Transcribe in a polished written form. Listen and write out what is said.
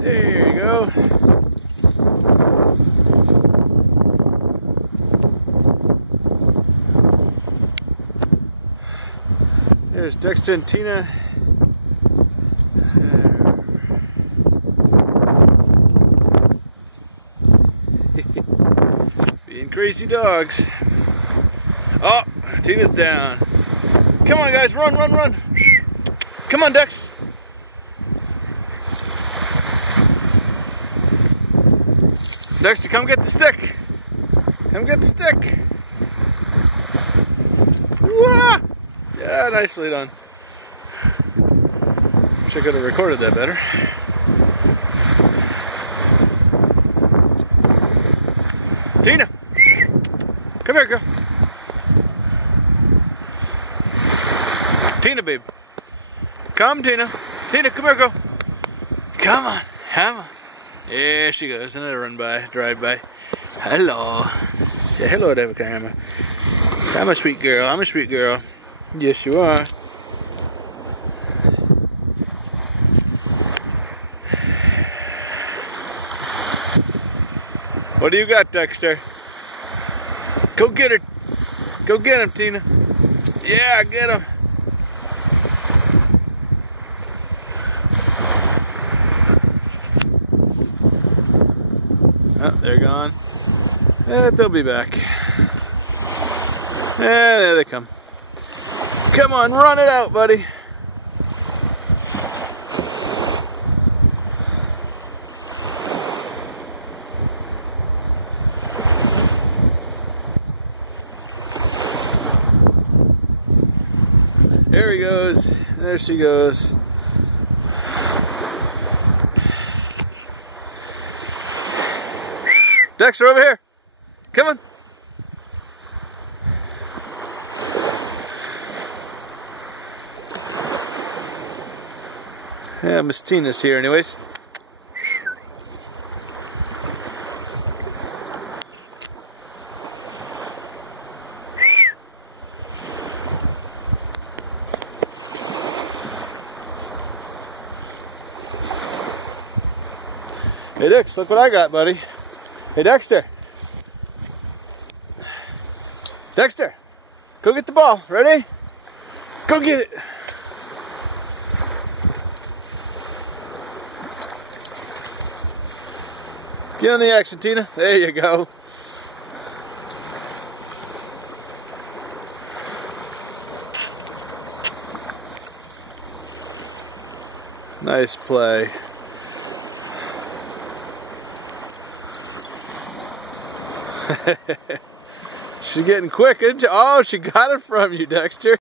There you go. There's Dexter and Tina. Being crazy dogs. Oh, Tina's down. Come on, guys, run, run, run. Come on, Dex. Dexter, come get the stick. Come get the stick. Whoa! Yeah, nicely done. Wish I could have recorded that better. Tina! Come here, girl. Tina, babe. Come, Tina. Tina, come here, girl. Come on, come on. There she goes. Another run by, drive by. Hello. Say hello to the camera. I'm a sweet girl. I'm a sweet girl. Yes, you are. What do you got, Dexter? Go get her. Go get him, Tina. Yeah, get him. Oh, they're gone. They'll be back. There they come. Come on, run it out, buddy. There he goes. There she goes. Dexter, over here. Come on. Yeah, Miss Tina's here anyways. Hey Dex, look what I got, buddy. Hey Dexter. Dexter, go get the ball. Ready? Go get it. Get on the action, Tina. There you go. Nice play. She's getting quick, isn't she? Oh, she got it from you, Dexter.